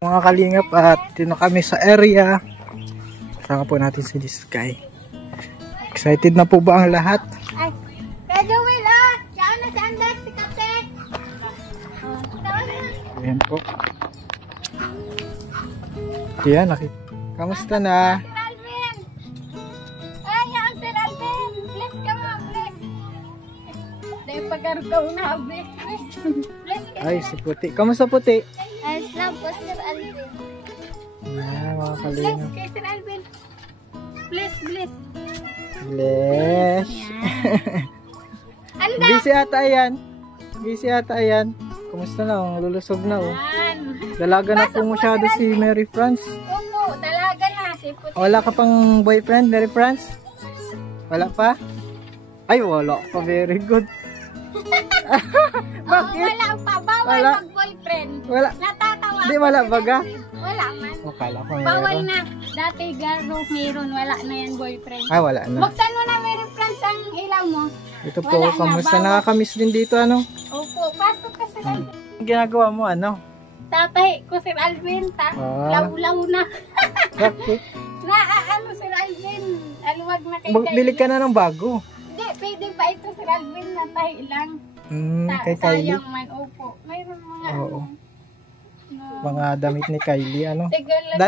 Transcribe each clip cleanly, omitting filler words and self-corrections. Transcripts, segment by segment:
Mga kalingap at dito kami sa area. Kasama po natin si Sky. Excited na po ba ang lahat? Ay, Pedro Will, siya na si Andex, si Kate. Ayan po. Ayan, kamusta na? Sir Alvin! Ay, yan, Sir Alvin! Bless ka mo, bless! Dahil pag-argaw na, bless ka. Ay, si Puti. Kamusta Puti? Ay, snap po, Sir Alvin. Ayan, mga Bless kalingap. kay Sir Alvin. Bless, bless. Bless. Anda! Busy ata yan. Busy ata yan. Kumusta na? Lulusog na oh. Dalaga na po masyado si Mary France. Opo, dalaga na. Si Puti. Wala ka pang boyfriend, Mary France? Wala pa? Ay, wala pa. Very good. Bakit? Wala pa. Bawal Wala. mag-boyfriend. Wala. Natatawa. Di wala baga? Wala man. O, kala ko Bawal meron. na. Dati garo, meron. Wala na yan boyfriend. Ah, wala na. Buksan mo na, Mary France, ang ilaw mo. Ito po, Wala na, kamusta? bawal. Nakakamiss din dito, ano? Opo, pasok ka Sir Alvin. Ang ginagawa mo, ano? Tatay ko Sir Alvin, law-law na. Bakit? Ano Sir Alvin, aluwag na kay Kylie. Bili ka na ng bago. Hindi, pwede pa ito Sir Alvin, natay lang. Kay Kylie? Sayang man, opo. Mayroon mga Oo. Mga damit ni Kylie, ano? Tigal lang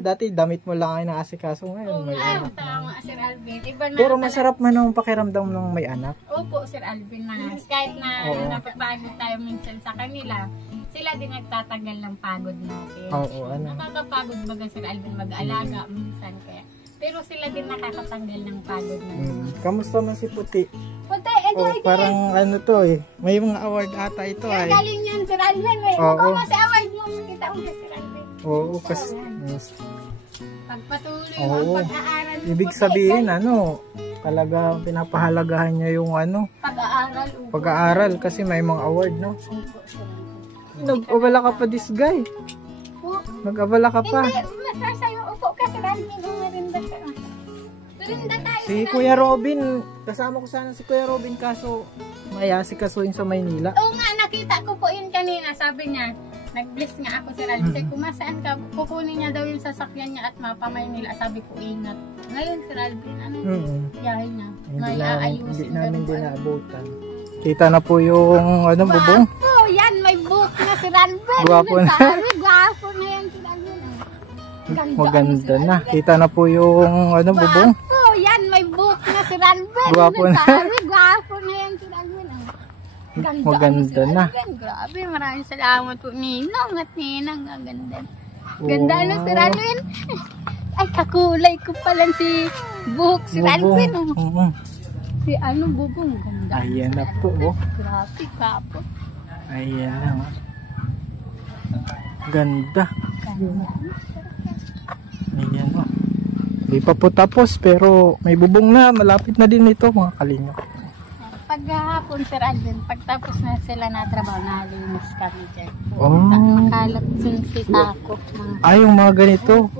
Dati damit mo lang ay naasikaso ngayon. May ano. tama Sir Alvin. Iba na Pero talaga. masarap man ang pakiramdam ng may anak. Opo, Sir Alvin na. Kahit na Oo. napapagod tayo minsan sa kanila, sila din nagtatagal ng pagod natin. Oo, ano. Nakakapagod baga Sir Alvin mag-alaga minsan kaya. Pero sila din nakakatanggal ng pagod natin. Kamusta man si Puti? Puti, Oh, parang ano to eh. May mga award ata ito ay. galing yan Sir Alvin. Oo. Kung mas award mo, makita mo kay Sir Alvin. Oo, kasi Pagpatuloy Oo. mo ang pag-aaral. ibig Puti, sabihin ano, talaga pinapahalagahan niya yung ano, pag-aaral. Opo. pag-aaral kasi may mga award, no? Opo, Sir Alvin. Nag-abala ka pa this guy. Po. Nag-abala ka pa. Hindi, sa'yo. Upo ka Sir Alvin. Umarinda ka. Marinda tayo Si Sir Kuya Robin, kasama ko sana si Kuya Robin kaso maya si kasuin sa Maynila. Oo nga, nakita ko po yun kanina. Sabi niya, nag-bless nga ako Sir Alvin. Sabi ko, masaan ka? Kukunin niya daw yung sasakyan niya at mapamaynila. Sabi ko, ingat. Ngayon Sir Alvin, ano biyahe niya? Hindi namin dinaabutan. Kita na po yung ano, bubong. Gwapo! Yan, may book na Sir Alvin. Gwapo na. Sabi, gwapo na yan Sir Alvin. Maganda na. Kita na po yung ano, bubong. Gwapo! Yan, may book na Sir Alvin. Gwapo na. Sabi, gwapo na yan Sir Alvin. Maganda na. Grabe, maraming salamat po Ninong at Ninang. Ang ganda. Ganda na Sir Alvin. Ay, kakulay ko pala si Buhok Sir Alvin. Oo. Si ano, bubong. Ganda. Ayan na po. Oh. Grabe, kapo. Ayan na. Oh. Ganda. Ayan o. Hindi pa po tapos pero may bubong na. Malapit na din ito mga kalingap. Paghahapon Sir Alvin, pagtapos na sila na trabaho, nalinis kami dyan. Oh. Makalat si Sako. Ay, yung mga ganito.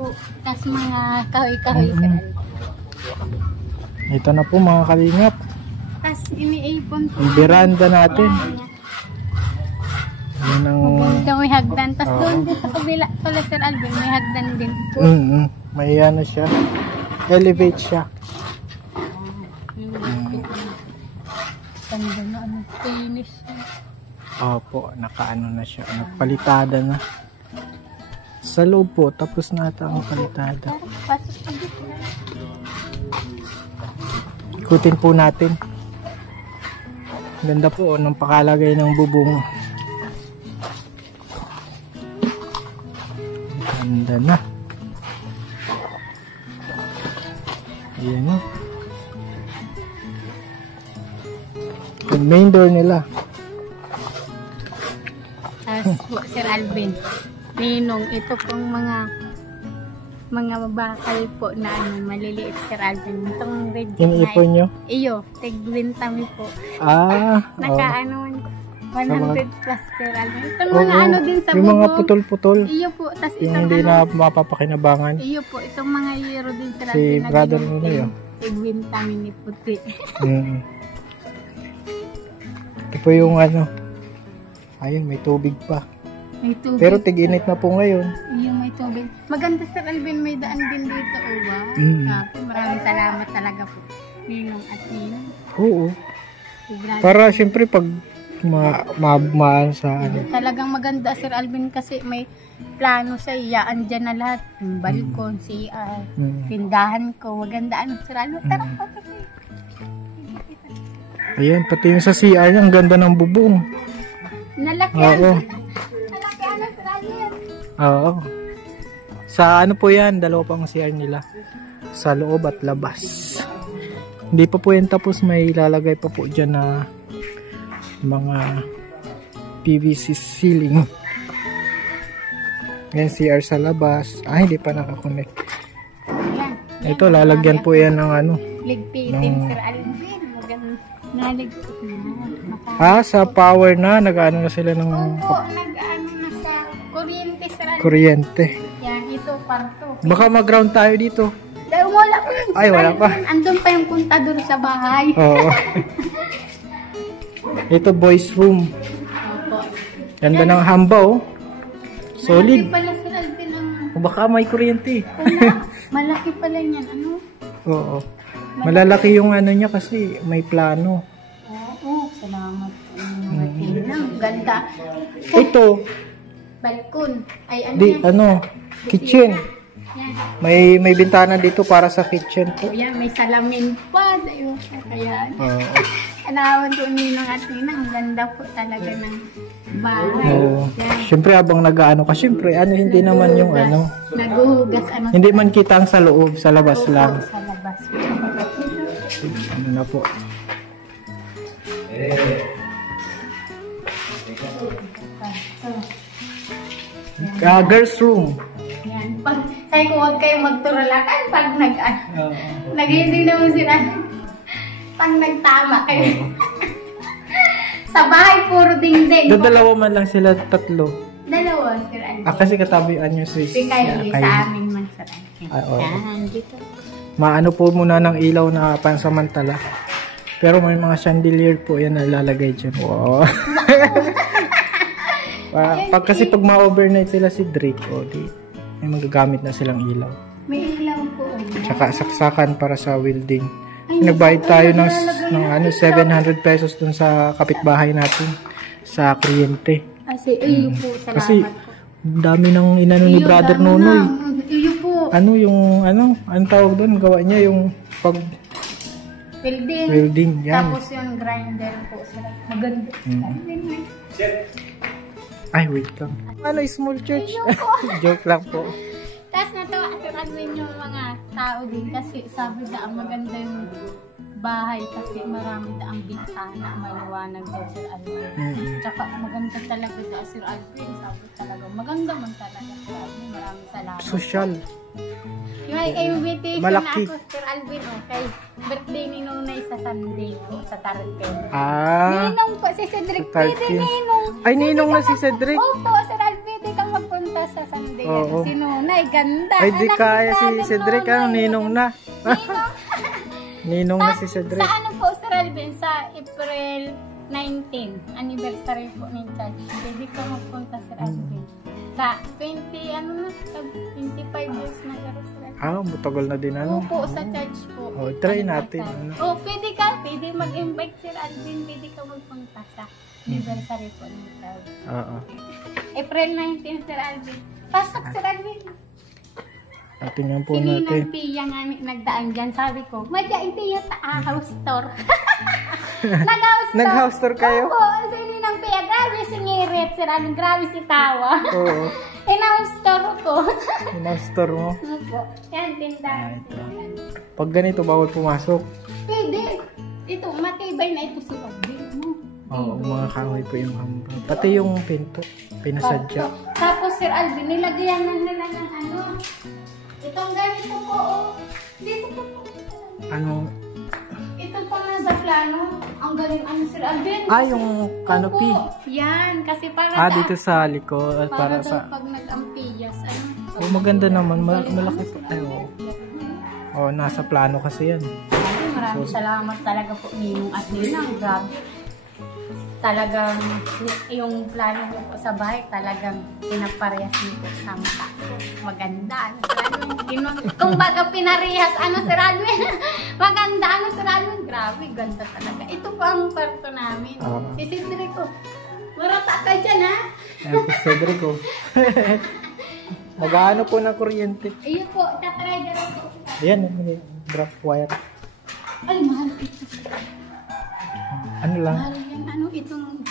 Tapos mga kahoy-kahoy Sir Alvin. Ito na po mga kalingap. Tapos iniipon po. Yung veranda natin. Yan ang... Pupunta may hagdan. Tapos doon din sa kabila pala Sir Alvin, may hagdan din po. May ano siya. Elevate siya. Ganda na ano, finish. Opo, nakaano na siya. Nagpalitada na. Sa loob po, tapos na ata ang palitada. Pasok pa dito. Ikutin po natin. Ganda po ng pakalagay ng bubong. Ganda na. Ayan o. Yung main door nila. Tapos po, Sir Alvin, Ninong, ito pong mga bakal po na ano, maliliit Sir Alvin. Itong red Iniipon nyo? Iyo, tigwintami po. Oh. 100 plus Sir Alvin. Itong mga ano din sa yung mga bubong. putol-putol. Iyo po, tas Yung itong hindi ano, na mapapakinabangan. iyo po, itong mga yero din Sir Si Alvin. na brother ginugin. mo na yun. Tigwintami ni puti. Ito po yung ano. Ayun, may tubig pa. May tubig. Pero tig-init na po ngayon. Yung may tubig. Maganda Sir Alvin, may daan din dito. O ba? Maraming salamat talaga po. Ninong at Ninong. Oo. Para siyempre pag maan sa ano. Talagang maganda Sir Alvin kasi may plano sa iya. Andyan na lahat. Yung balkon, CR, tindahan ko. Maganda ano Sir Alvin. Tara po. Ayan, pati yung sa CR niya, ang ganda ng bubong. Nalakyan. Oo. Nalakyan na Sir Alvin. Oo. Sa ano po yan, dalawa pang CR nila. Sa loob at labas. Hindi pa po yan tapos, may lalagay pa po dyan na mga PVC ceiling. Yan, CR sa labas. Hindi pa nakakonect. Yan. Ito, lalagyan po yan ng ano. Ligpitin Sir Alvin. Naligpitin. Sa power na, nag-ano na sila ng Opo, nag-ano na sa kuryente Sir Alvin. kuryente. Yan, ito parto. Baka mag-ground tayo dito. Dahil wala pa yun. Ay, wala pa. Andun pa yung kontador sa bahay. Oo. Ito, boys room. Opo. Ganda ng hamba, oh. Solid. Malaki pala Sir Alvin ang... Baka may kuryente. Malaki pala niyan. Ano? Oo. Malalaki yung ano niya kasi may plano. Oo, salamat. Ganda. Ito, Balkon. Ay, ano di, yan? ano, kitchen. Yan. May bintana dito para sa kitchen po. Yan, may salamin pa. Ayun, kaya... Oo. Anawan ko ninang at ninang. Ang ganda po talaga ng bahay. Oo. Yan. Siyempre habang nag-ano ka, siyempre ano, hindi naman yung ano. Naguhugas. Ano, Hindi man kita ang sa loob, sa labas lang. sa labas. Ano na po. Girls room. Yan. Pag, sabi ko, huwag kayo magturalakan pag nag-hindi naman sila. Pag nagtama kayo. Sa bahay, puro dingding. Dalawa man lang sila, tatlo. Dalawa, Sir Alvin. Kasi katabian nyo sis. Si Kylie, sa amin man, Sir Alvin. Oo. Yan, dito. Maano po muna ng ilaw na pansamantala. Pero may mga chandelier po yan na lalagay dyan. Wow. Kasi pag ma-overnight sila si Drake, may magagamit na silang ilaw. May ilaw po. Tsaka saksakan para sa welding. Nagbayad tayo ng 700 pesos dun sa kapitbahay natin sa kuryente. Kasi, iyo po, salamat Kasi po. dami ng inano ni Brother Nonoy. Iyo po. Anong tawag doon? Gawa niya yung pag welding. Yan. Tapos yung grinder po sila. Maganda. Ay, wait lang. Ano, small church? Joke lang po. Tapos natawa Sir Alvin yung mga tao din kasi sabi na maganda yung bahay kasi marami na ang bintana, maliwanag daw Sir Alvin. Tsaka maganda talaga daw Sir Alvin. Sabi talaga, maganda man talaga Sir Alvin. Maraming salamat. Social. May invitation Malaki. na ako Sir Alvin kay birthday ni Nonay sa Sunday po sa Tarantino. Ninong po si Cedric. Pwede Ninong. Ay, ninong na si Cedric. Opo, Sir Alvin, di ka magpunta sa Sunday. Oo. Si Nonay, ganda. Ay, di Anak kaya kita si ng Cedric. Nonay. Ninong na. Ninong. Ninong na si Cedric. Sa ano po, Sir Alvin? Sa April 19, anniversary po ni Church. Pwede ka magpunta, Sir Alvin. Sa 25 years na garo, Sir Alvin. Matagal na din ano. Opo, sa church po. Try natin. Pwede mag-invite Sir Alvin, pwede ka magpunta sa anniversary po ng church. Oo. April 19, Sir Alvin. Pasok, Sir Alvin. Tingnan po Sini natin. ng Pia nga nagdaan dyan, sabi ko, madya iti yung house tour. Nag-house tour kayo? Opo, sini ng Pia, grabe si Ngirit, Sir Alvin, grabe si Tawa. Oo. In-house tour ko. In-house tour mo? Opo, yan, tindahan. Pag ganito, bawal pumasok. Pwede. Ito, matibay na ito si Alvin. Oo, mga kahoy po yung hamba. Pati yung pinto, pinasadya. Tapos Sir Alvin, nilagyan na nila ng ano. Itong ganito po, dito po. Ano? Ito pa nga sa plano. Ang galing Sir Alvin. Yung canopy. Opo, yan, kasi para Dito sa likod. Para daw sa... pag nag-ampiyas, maganda naman. Malaki po. Nasa plano kasi yan. Maraming salamat talaga po ninyong at ninang. Grabe. talagang yung plano ko po sa bahay talagang pinaparehas niyo po sa mata. Maganda. Kung baga pinarehas, Sir Alvin? Maganda, Sir Alvin? Grabe, ganda talaga. Ito po ang parto namin. Si Cedrico. Marata ka dyan, ha? Ayan po, Cedrico. Mag-ano po ng kuryente. Ayun po, tatry na lang po. Ayan, drop wire. Ay, mahal ito. Ano lang? Mahal yan.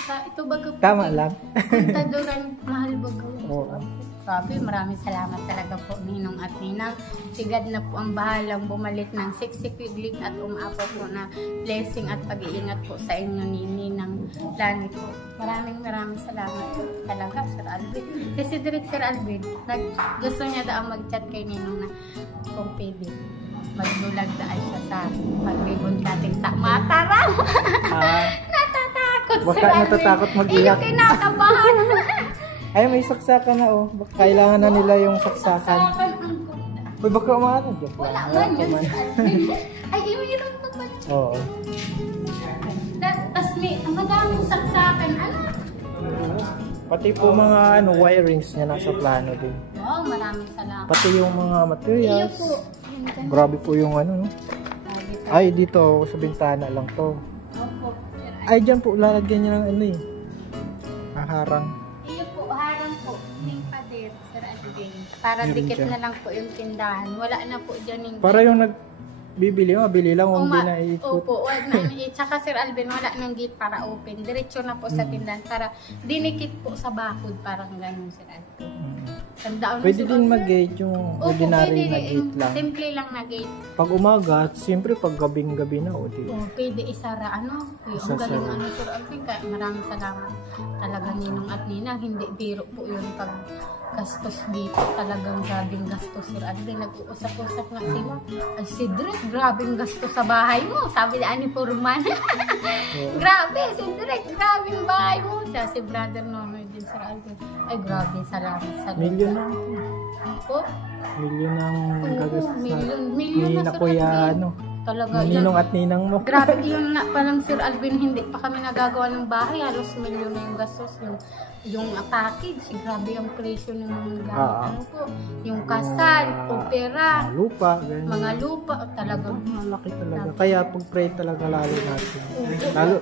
Ito baga po. Tama lang. Kontadoran, mahal baga. Oo. Grabe, maraming salamat talaga po Ninong at Ninang. Sigad na po ang bahalang bumalik ng siksikiglig at umapo po na blessing at pag-iingat po sa inyo ni Ninang Lani po. Maraming salamat po talaga, Sir Alvin. Kasi direct Sir Alvin, gusto niya daw mag-chat kay Ninong na kung pwede. Magdulag daan siya sa pagbibon nating matarang. Natatakot, Baka Sir Alvin. natatakot mag-iyak. Iyo, kinakabahan. Ay, may saksakan na oh. Kailangan na nila yung saksakan. Uy, baka umaano. Wala man yun, Sir Alvin. Ay, mayroon pa ba? Oo. Tapos may madaming saksakan. Ano? Pati po mga wirings niya nasa plano din. Wow, maraming salamat. Pati yung mga Iyo materials. po. Grabe po yung no? Ay, dito sa bintana lang to. Opo. Ay, dyan po lalagyan niya ng harang. Iyo po, harang po. Yung pader, Sir Alvin. Para Meron dikit dyan. na lang po yung tindahan. Wala na po dyan yung... Para yung nagbibili, mabili lang kung hindi na iikot. Opo, wag na. Tsaka Sir Alvin, wala nang gate para open. Diretso na po sa tindahan para dinikit po sa bakod. Parang ganun, Sir Alvin. Tandaan mo, Pwede Sir din Alvin. mag-gate yung Opo, ordinary pwede na rin. gate lang. Simple lang na gate. Pag umaga, siyempre pag gabing-gabi na, o di. Pwede isara, Yung Isasara. galing, Sir Alvin. Maraming salamat talaga Ninong at Ninang. Hindi biro po yun pag gastos dito. Talagang grabing gastos, Sir Alvin. Nag-uusap-usap nga sila. Ay, Cedric, grabing gastos sa bahay mo. Sabi na ni Purman. Grabe, Cedric, grabing bahay mo. Siya, si brother Nonoy din, Sir Alvin. Ay, grabe, salamat sa Milyon na. po. Milyon ang gagastos Milyon ni na, na Sir kuya, Alvin. Talaga, Ninong at Ninang mo. Grabe, yun na palang Sir Alvin, hindi pa kami nagagawa ng bahay. Halos milyon na yung gastos. Yung package, grabe ang presyo ng mga gamit. Yung kasal, opera, Lupa, ganyan. mga lupa, talagang Malaki talaga. Kaya pag-pray talaga lalo natin. Lalo,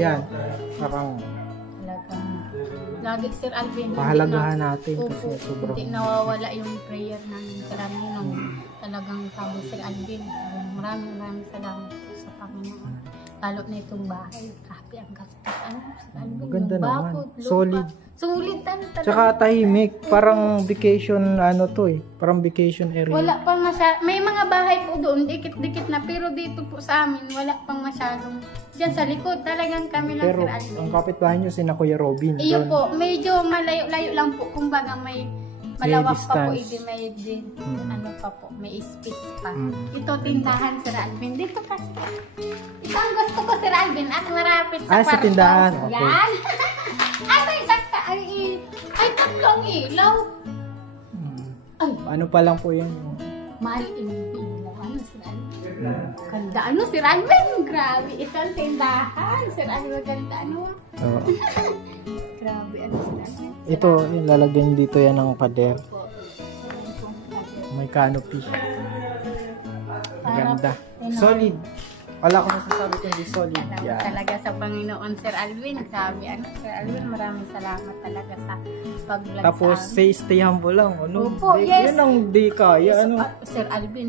yan. Parang lagi Sir Alvin. pahalagahan natin kasi Opo, sobrang. hindi nawawala yung prayer namin. Karami nung talagang sabi Sir Alvin. Maraming salamat po sa Panginoon. Lalo na itong bahay. Grabe ang gastos. Sir Alvin, Maganda yung naman. bakod, lupa. Solid. Solid talaga. Tsaka tahimik. Parang vacation Parang vacation area. Wala pang may mga bahay po doon, dikit-dikit na. Pero dito po sa amin, wala pang masyadong. Diyan sa likod, talagang kami lang, Pero Sir Alvin. ang kapitbahay nyo, sina Kuya Robin. Iyo doon. po, medyo malayo-layo lang po. Kumbaga may malawak pa po, distance. may ano pa po, may space pa. Mm. Ito tindahan, Sir Alvin. Dito kasi. Ito ang gusto ko, Sir Alvin, at marapit sa Sa tindahan. Okay. Yan. Ay, tatlong ilaw. Ay, Ano pa lang po yan? mahal ilaw. Ano, Sir Alvin? Ganda. Ano, Sir Alvin? Grabe. Ito ang tindahan. Sir Alvin, ganda. Ano? Oo. Grabe. Ano, Sir Alvin? Ito, lalagyan dito yan ng pader. May canopy. Maganda. Solid. Wala akong masasabi kundi solid. Salamat Yan. talaga sa Panginoon, Sir Alvin. Grabe, Sir Alvin, maraming salamat talaga sa pag-vlog Tapos, sa amin. stay humble lang. Ano? Opo, yes. Yan ang di kaya. Ano? Sir Alvin,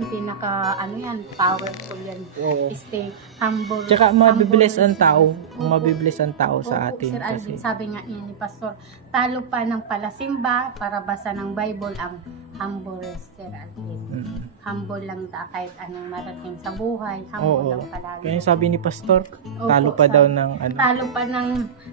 yan, powerful yan. Oo. Stay humble. Tsaka mabibless ang humble tao. spirit. Mabibless ang tao sa Opo, atin. Sir Alvin, Kasi, sabi nga niya ni Pastor, talo pa ng palasimba para basa ng Bible ang humble, Sir Alvin. Humble lang kahit anong marating sa buhay. Humble oo. lang palagi. Kaya yung sabi ni Pastor, Opo, talo pa sabi- daw ng ano. Talo pa ng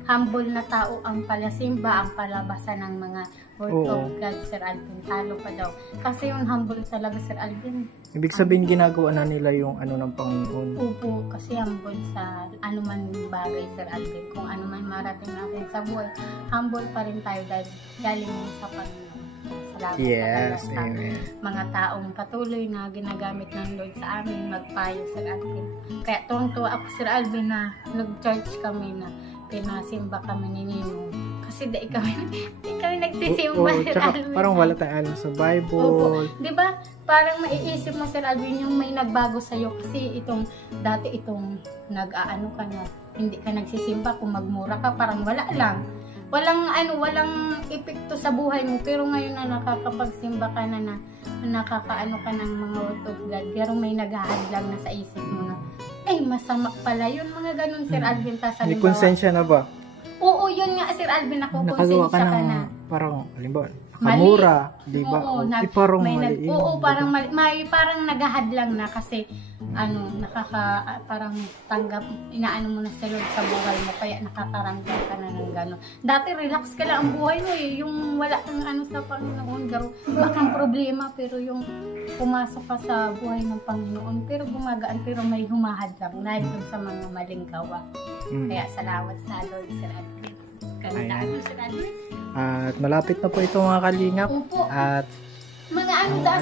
humble na tao ang palasimba, ang palabasa ng mga word Oo. of God, Sir Alvin. Talo pa daw. Kasi yung humble talaga, Sir Alvin. Ibig sabihin, ginagawa na nila yung ano ng Panginoon. Upo, kasi humble sa anuman bagay, Sir Alvin. Kung anuman marating natin sa buhay, humble pa rin tayo dahil galing sa Panginoon. Salamat Yes, talaga sa amen. mga taong patuloy na ginagamit ng Lord sa amin magpayo, Sir Alvin. Kaya tuwang-tuwa ako, Sir Alvin, na nag-church kami na pinasimba kami ni Nino. Kasi di kami nagsisimba, Sir tsaka Alvin. parang wala tayong alam sa Bible. Opo. Di ba? Parang maiisip mo, Sir Alvin, yung may nagbago sa'yo. Kasi dati nag-aano ka na, hindi ka nagsisimba, kung magmura ka, parang wala lang. Walang epekto sa buhay mo. Pero ngayon na nakakapagsimba ka na nakakaano ka ng mga word of God. Pero may naghahadlang na sa isip mo na, masama pala yun. Mga ganun, Sir Alvin. May konsensya na ba? Oo, yun nga, Sir Alvin, nakagawa ka konsensya ka na. Parang, halimbawa, nakamura, di ba? Parang mali. Parang mali. Parang naghahadlang na kasi parang inaano mo na sa Lord sa buhay mo, kaya nakakaramdam ka na ng gano'n. Dati relax ka lang ang buhay mo yung wala kang sa Panginoon, bakang problema, pero yung pumasok ka sa buhay ng Panginoon, pero gumagaan, pero may humahadlang na doon sa mga maling gawa. Kaya salamat sa Lord, Sir Alvin. Ganda mo, Sir Alvin. At malapit na po ito mga kalingap. Opo. At mga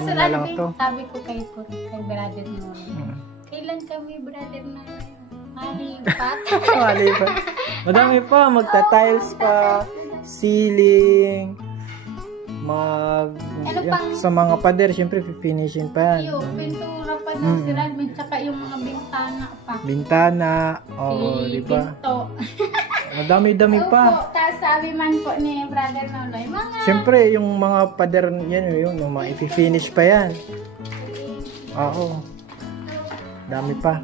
Sir Alvin, sabi ko kay brother mo. Kailan kami, brother na malipat? Malipat. Madami pa, magta-tiles pa, ceiling, sa mga pader, syempre finishin pa yan. Yung pintura pa ng Sir Alvin, tsaka yung mga bintana pa. Bintana, di ba? Pinto. Madami-dami pa. Tapos sabi man po ni brother Nonoy, siyempre, yung mga pader yan, yung mga i-finish pa yan. Oo. Dami pa.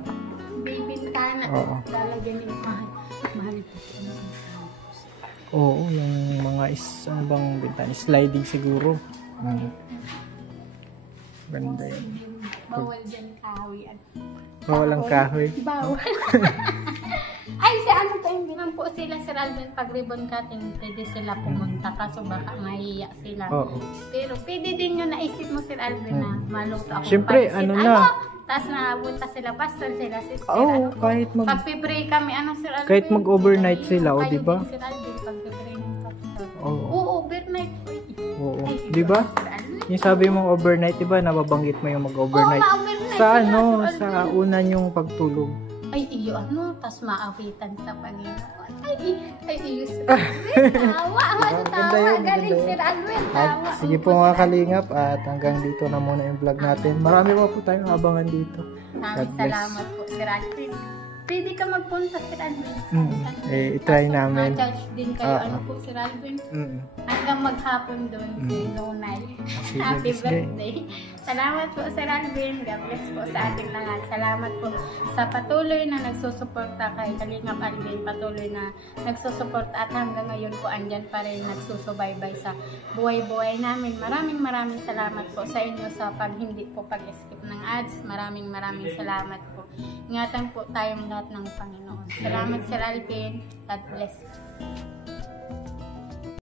Bintana. Oo. Lalagyan yung mahal po. Oo, yung mga ano bang bintana? Sliding siguro. Ganda yun. Bawal dyan kahoy. Bawal ang kahoy. Bawal. Ay, bilang po sila, Sir Alvin, pag ribbon cutting, pwede sila pumunta, kaso baka mahiya sila. Pero pwede din yung naisip mo, Sir Alvin, na maluto ako. Siyempre, tapos napunta sila, pastor sila, sister. Kahit pag-pray kami, Sir Alvin. Kahit mag-overnight sila, di ba? Sir Alvin, pag-pray ng pastor. Oo, overnight po. Oo, di ba? Yung sabi mong overnight, di ba, nababanggit mo yung mag-overnight. Sa una yung pagtulog. Iyo, tas maawitan sa Panginoon. Iyo, Sir Alvin. Tawa. Galing, Sir Alvin. Tawa. Sige po mga kalingap, at hanggang dito na muna yung vlog natin. Marami pa po tayong abangan dito. Maraming salamat po, Sir Alvin. Pwede ka magpunta, Sir Alvin. I-try namin. Ma-judge din kayo. Po, Sir Alvin? Hanggang maghapon doon, si Lonay. Happy birthday. Salamat po, Sir Alvin. God bless po sa ating lahat. Salamat po sa patuloy na nagsusuporta kay Kalingap Alvin. Patuloy na nagsusuporta at hanggang ngayon po andyan pa rin nagsusubaybay sa buhay-buhay namin. Maraming salamat po sa inyo sa hindi po pag-skip ng ads. Maraming salamat po. Ingatan po tayong lahat ng Panginoon. Salamat, Sir Alvin. God bless.